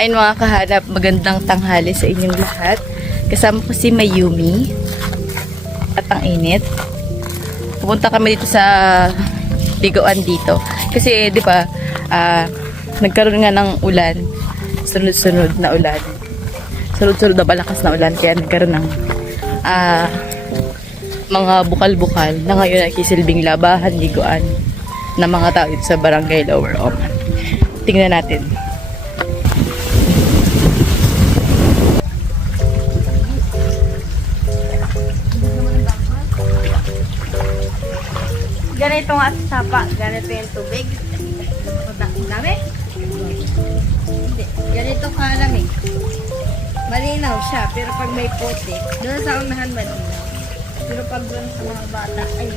Ayun mga kahanap, magandang tanghali sa inyong lahat. Kasama ko si Mayumi. At ang init. Pupunta kami dito sa Ligoan dito. Kasi, di ba, nagkaroon nga ng ulan. Sunod-sunod na ulan. Sunod-sunod na malakas na ulan. Kaya nagkaroon ng mga bukal-bukal na ngayon ay kisilbing labahan, liguan ng mga tao dito sa Barangay Lower Oman. Tingnan natin. Ganito nga sa sapa, ganito yung tubig. Dami? Hindi, ganito kalamig. Malinaw siya, pero pag may puti, doon sa unahan malinaw. Pero pag doon sa mga bata, ay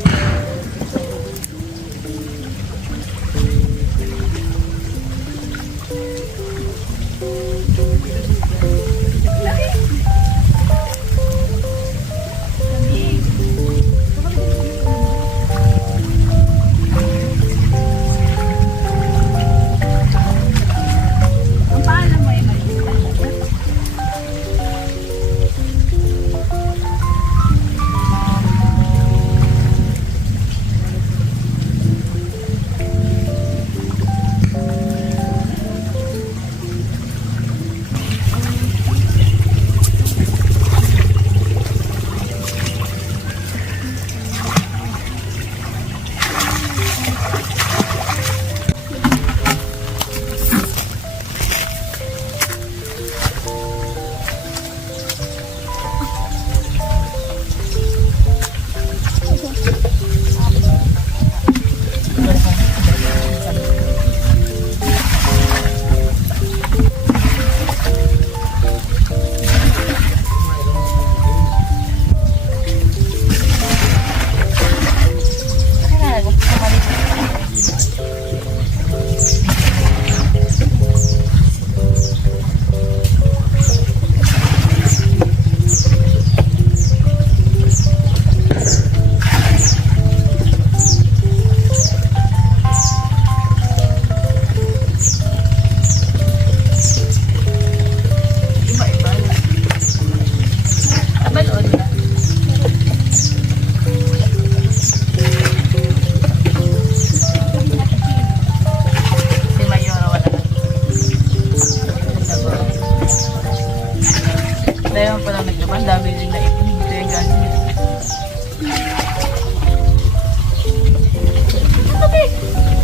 dahil pa lang naglaman, dami rin na ipon. Dito yung galing nila.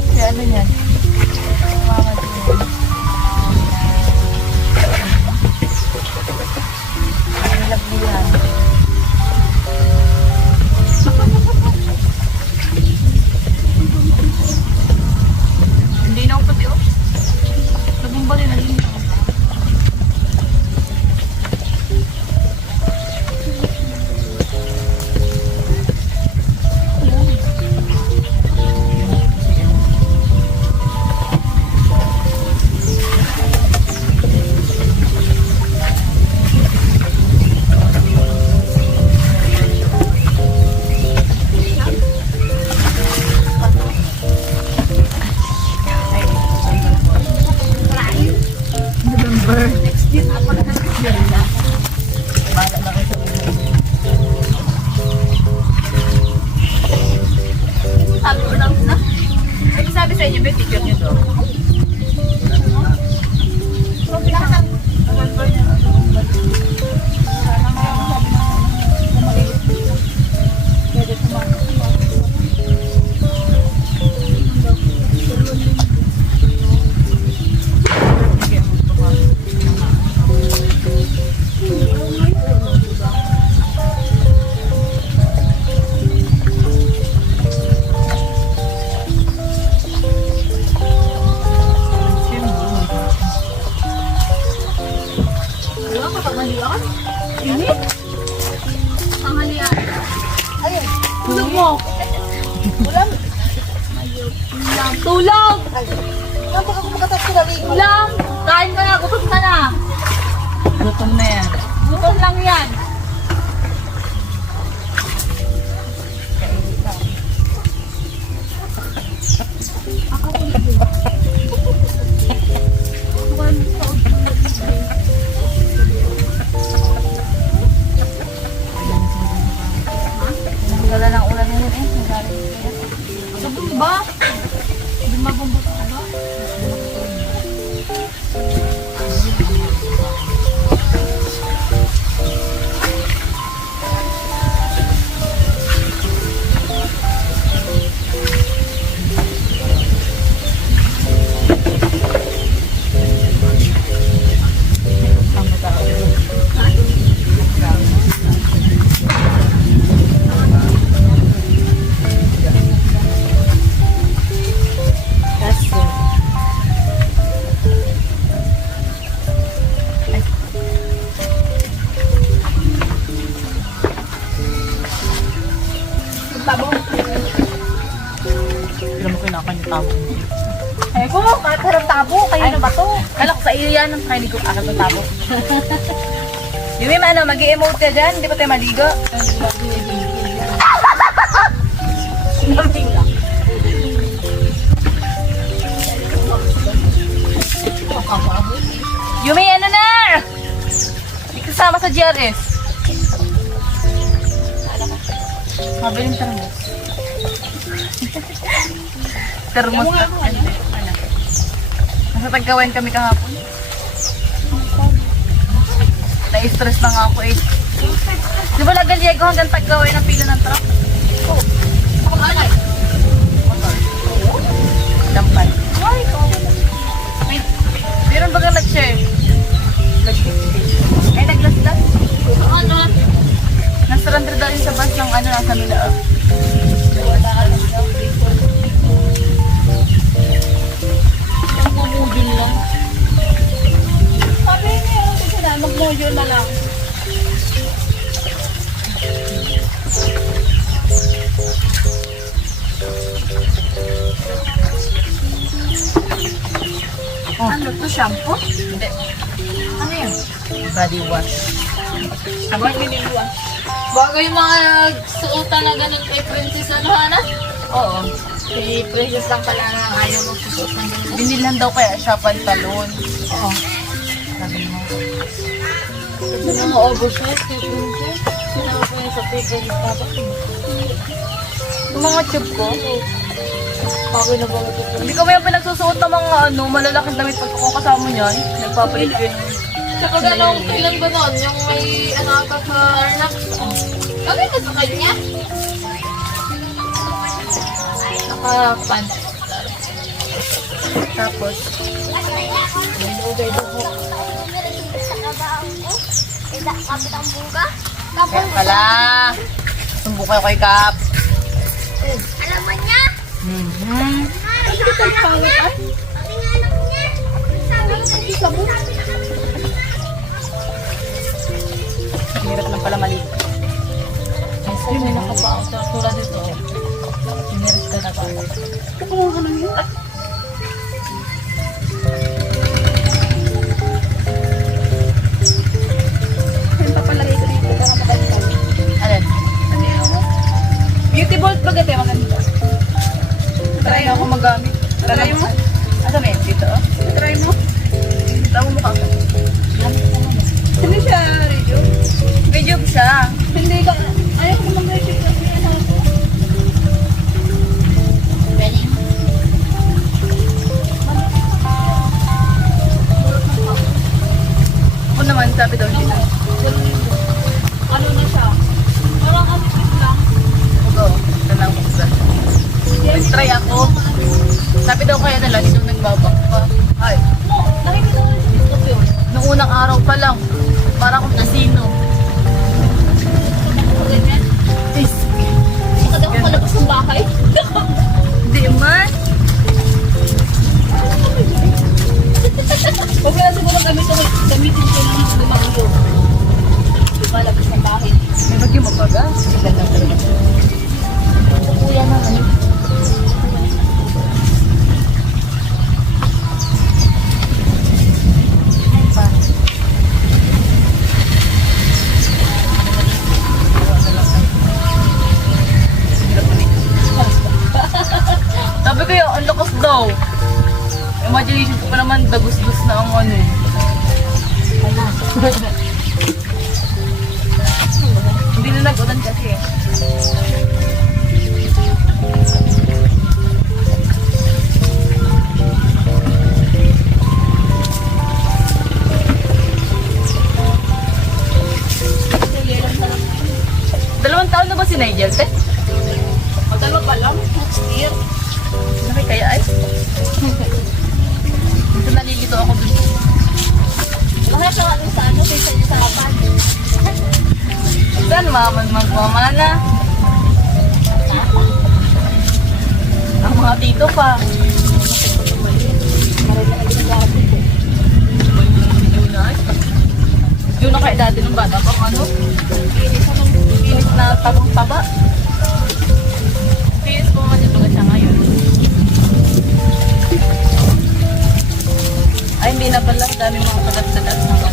Kaya ano yan? Mama din. Ang lagli yan. Hindi na ako pati oh. Nabumbali na yun. Sabi sa inyo, may picture nyo to. tulog mo. Ulam. Tulog! Ang baka kumakatap sila ligo. Ulam! Kain ka na, gutom ka na. Gutom na yan. Gutom lang yan. Ako tabo. Kayo na ba to? Kala ko sa iyo yan. Ang kainig ko akal ng tabo. Yumi, ano, mag-i-emote ka dyan? Hindi pa tayo maligo? Sinambing lang. Yumi, ano na? Hindi kasama sa GRS. Mabiling termos. Termos na. Nasa Tagkawayan kami kahapon. Na-stress lang ako eh. Di ba Lagaliego hanggang Tagkawayan ang pila ng truck? Oo. Motor. Dampan. Meron bagang nag-share? Ay, naglaslas? Ano? Nasa-surrender daw yun sa bus ng ano, nasa Milao. Magmumudin lang. Sabi niya, kasi na, magmudin na lang. Oh. Ano to, shampoo? Hindi. Ano yun? Body wash. Abang nililuwas. Bago yung mga nagsuotan na ganun kay Princess ano, Hana? Oo. Si Princess lang pala na ayaw magsusuot ng ganun. Binilhan daw kaya siya pantalon. Oo. Sabi mo. Ito na ma-overshot kay Princess. Sinawa ko yun sa paper ni Papa. Yung mga tube ko, Bago na ba ito? hindi kami yung pinagsusuot ng mga ano, malalaking damit pag ako kasama niyan. Nagpapalit ko yun. Kapag anong kailan ba nun? Yung may anak ka sa anak? Bagay ka sa kanya? Naka-pants. Tapos, kaya pala. Sumbo kayo kay Kap. Alam mo niya? Mm-hmm. Hirap lang pala mali. Ice cream na nakapaang tulad dito. Hinirit ka na ba? Yung papalagay ko dito para makalimutan. Alin? Beauty Bolt ba gati? Maganda. Try ako magamit. Try mo? Asa may dito? Oh. Try mo? Tama mo ka. Hindi siya radio. Video siya. Hindi ka. Ayaw ko mag-radio ka. Ako naman, sabi daw dito. Ano na siya? Parang atipis lang. Ako, tanang ko sa. Nag-try ako. Sabi daw kaya nila, hindi nung nagbabak pa. Ay, No, nakikita ko na sa TikTok yun. nung unang araw pa lang, para akong kasino. Ganyan. Is, Baka daw ako palabas ng bahay. hindi man. Huwag mo na siguro gamitin ko ng lumaguyo. Diba, labas ng bahay. May bagyo mabaga. Ilan lang talaga. Kuya na, ano? Sabi ko yung ang lakas daw. Imagination ko pa naman, dagus-dus na ang ano. Hindi na nag-ulan kasi eh. Dalawang taon na ba si Nigel, te? Dalawa pa lang, next year. Laki kaya ay? Ito nalilito ako dun. Baka sa ano sa ano, sa kapan. Saan maman magmamana? Ang mga tito pa. Yun na kaya dati ng bata pang ano? Pinis na tabang taba. Pinis po man yung baga siya ngayon. Ay, hindi na pala. Dami mga kagat-kagat na ba?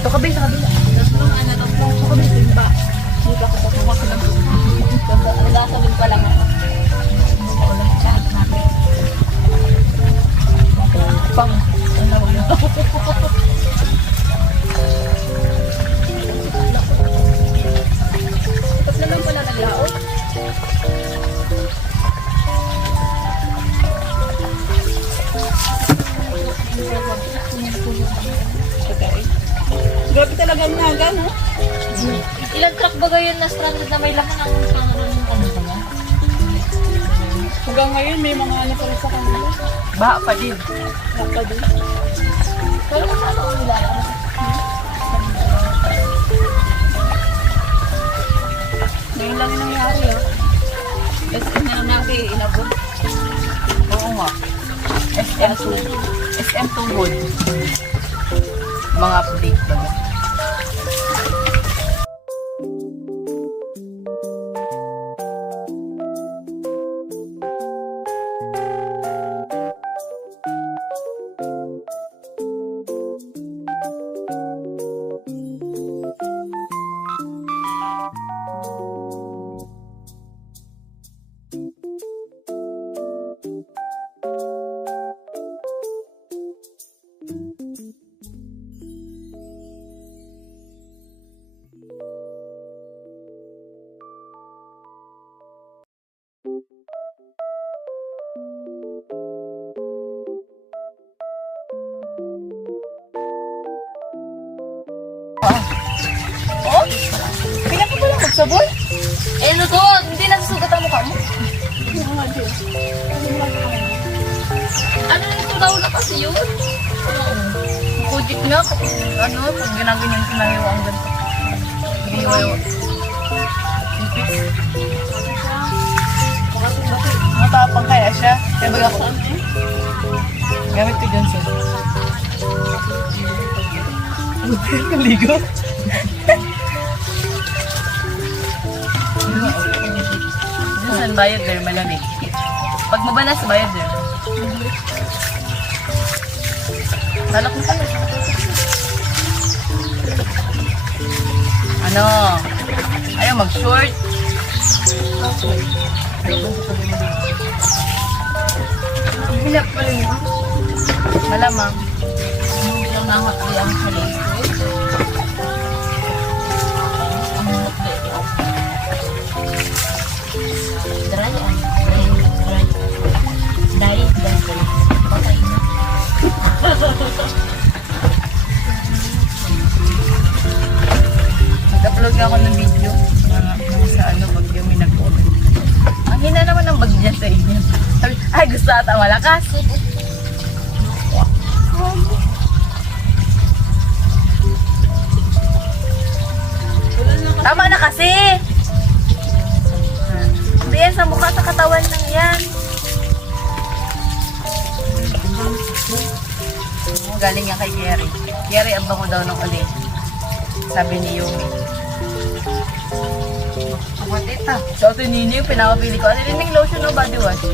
Ito ka ba sa kabila? Ito ka ba sa timba? Hindi pa ako pakuha ko lang. Nagkasabog pa lang ako. Pang. Tapos na lang pala naglaot. Grabe talaga ang naga, no? Ilang truck ba yun na stranded na may laman ng pangalan ng ano ba? Hanggang ngayon, may mga ano pa rin sa kanila. Baha pa din. Haka din. Pero kung ano ang nilalang? Ngayon lang yung nangyari, oh. SM na namin inabot. Oo nga. SM2. SM2 wood. Mga update ba? Oh? Kailan ka pala magsabon? Eh, ano to? Hindi nasusugat ang mukha mo? Ano nito daw na kasi yun? Kujik na. Ano? Pag ginaganyan ko na ang ganito. Hiwa-hiwa. Matapang kaya siya. Kaya baga ako. Gamit ko dyan siya. Kaligo. Minsan bayad there, malamig. Pag mabanas, bayad there. Talak mo pala. Ano? Ayaw mag-short. Bilap pa rin mo. Malamang. Hindi lang nakakali ang challenge ko. Ang nakakali. Dry on. Dry. Dry. Patay na. Nag-upload nga ako ng video. Sa ano, bagyo may nag-comment. Ang hina naman ng bagyo niya sa inyo. Sabi, ay, gusto ata malakas. Tama na kasi. Hindi yan sa mukha, sa katawan lang yan. Galing yan kay Kerry. Kerry, ang bango daw ng ulit. Sabi ni Yumi. What it ah? So, ito nini yung pinakapili ko. Ano yung lotion o body wash?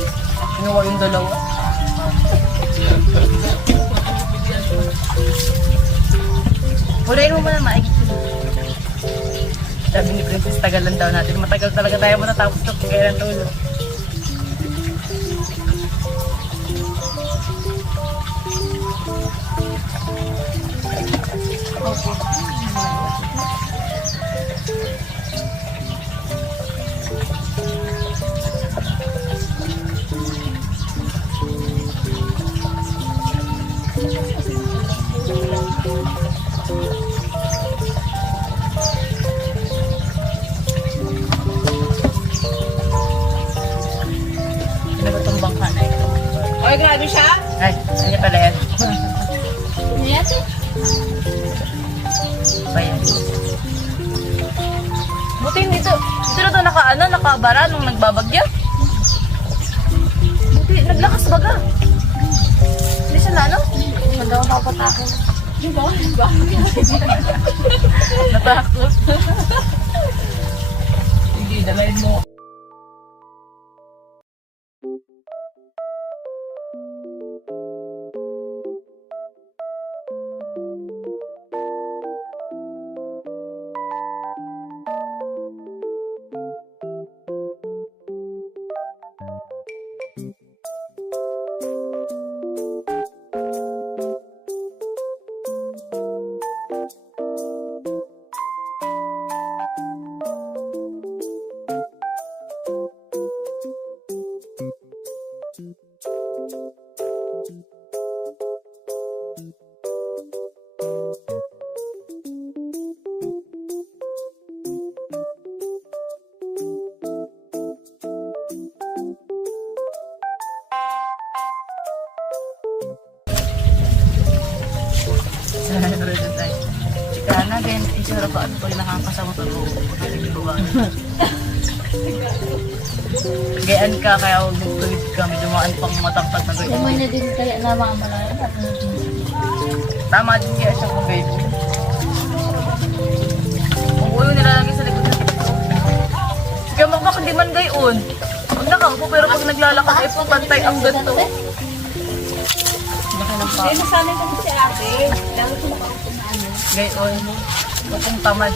Inuwa yung dalawa. Purahin mo muna maigit yun. Sabi ni Princess, tagalan daw natin. Matagal talaga tayo matatapos ito kung kailan tulog. Ano ba itong bangka na ito? Ay, grabe siya. Ay, ano pala yan? Ano yan? Buti dito na to nakabara nung nagbabagyo. Buti, naglakas baga. Hindi siya na, ano? Hindi daw napatakot. Natakot. Sige, dalayin mo. Kana din isura ko ano pag nakakasama ko Gayaan ka kaya huwag magtuwid kami dumaan pang matangkad na gayaan. Naman na din kaya na mga malayan at Tama din kaya siya kung gayaan. Kung ulo nilalagay sa likod na sige makmak di man gayon. Huwag nakaupo pero pag naglalakad ay po pantay ang ganito. Hindi, nasanay ko si ate. Lalo ko makaupo na ano. Gayon. Kung tamad.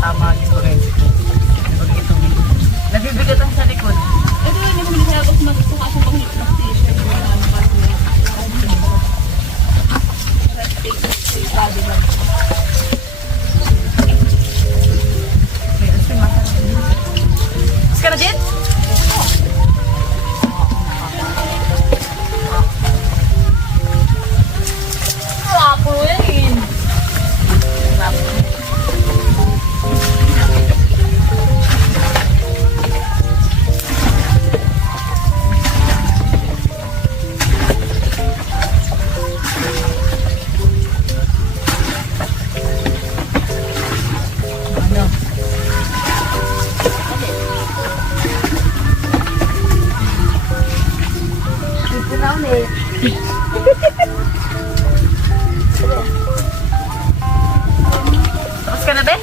Tama din ko rin. Pag ito. Nabibigatan sa likod. Ito yun, hindi ko nagagos magsuka sa pangit ng t-shirt. Mas ka na din? Ako yun. Ano? Dito na ulit. Tapos ka na, be?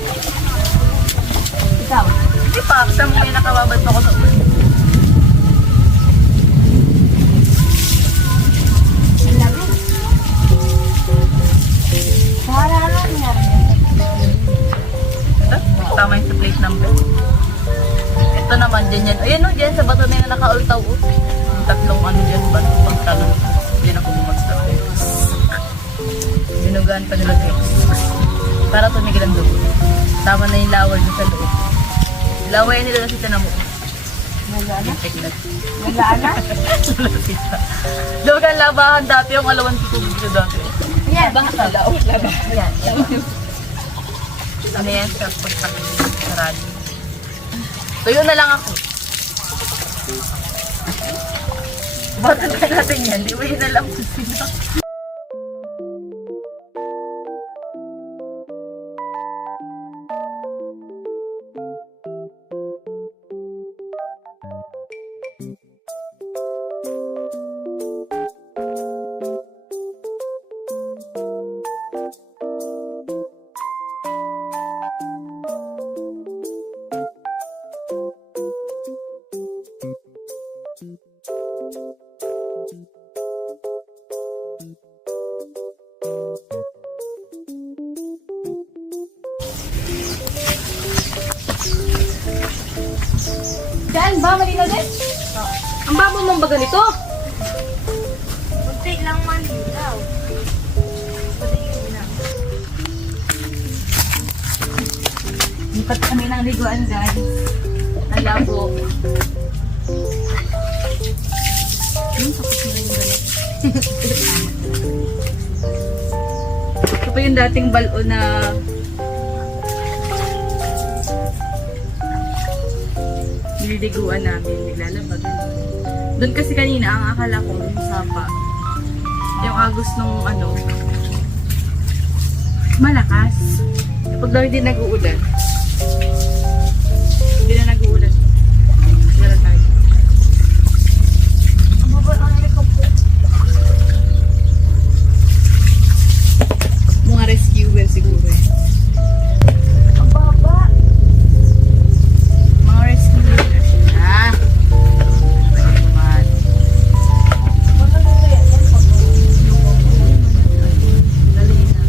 Ikaw. Hindi pa. Basta mo ngayon nakababad pa ako sa ulo. Lamig. Para ano nangyari? Ito? Tama yung sa plate number. Ito naman, dyan yan. Ayan o, dyan sa bato na yung naka-ultaw. Yung tatlong ano dyan, bato pang talon. Dyan ako bumagsak. Sinugaan pa nila dyan. Para tumigil ang dugo. Tama na yung laway dyan sa loob. Laway nila na si Tanamo. Wala na? Check na. Wala na? Doon kang labahan dati yung alawan tutubig ko dati. Yan. Yan. Ano yan sa pagsakin sa rally. Tuyo na lang ako. Batan ka natin yan. Di ba yun na lang kung sino. Diyan ba? Mali na din? Ang babo mong baga nito. Kunti lang malinaw. Lipat kami ng liguan, guys. Nalabo. Sakit na yung galit. Ito pa yung dating balo na nililiguan namin. Naglalabag. Doon kasi kanina, ang akala ko, yung sapa, yung agos nung ano, malakas. Pag daw hindi nag-uulan. Hindi na nag-uulan. Wala tayo. Ang baba ang helicopter. Mga rescuer siguro eh. Ang baba. Mga rescuer. Ah! Kumahan. Baka dito yan. Dali na.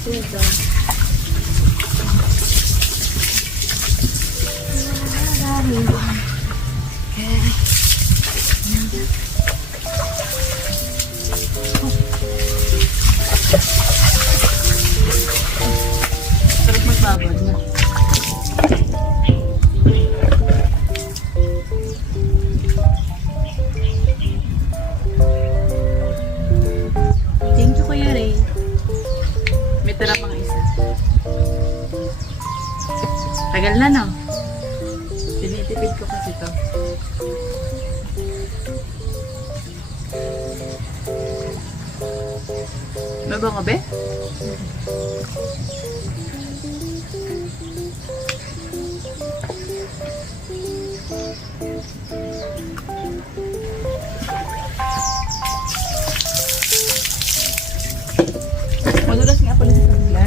Pupuntang namin. Sarap magbabad na. Thank you, Kuya Ray. May tira pang isa. Tagal na, no? Tinitipid ko kasi to. Mabango, be? Madulas nga pala sa kanila.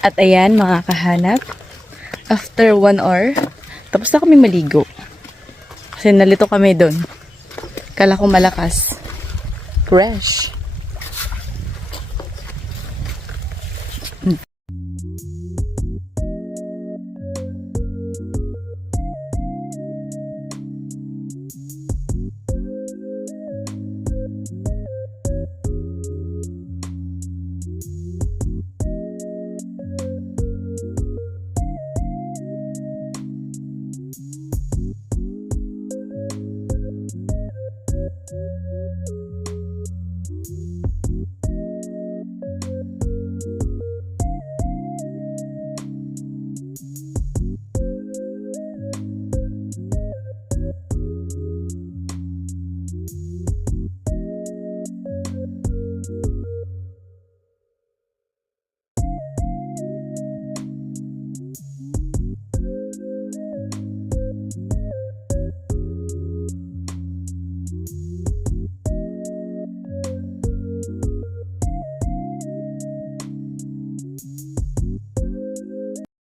At ayan mga kahanap, after 1 hour, tapos na kami maligo. Kasi nalito kami doon. Kala ko malakas. Fresh.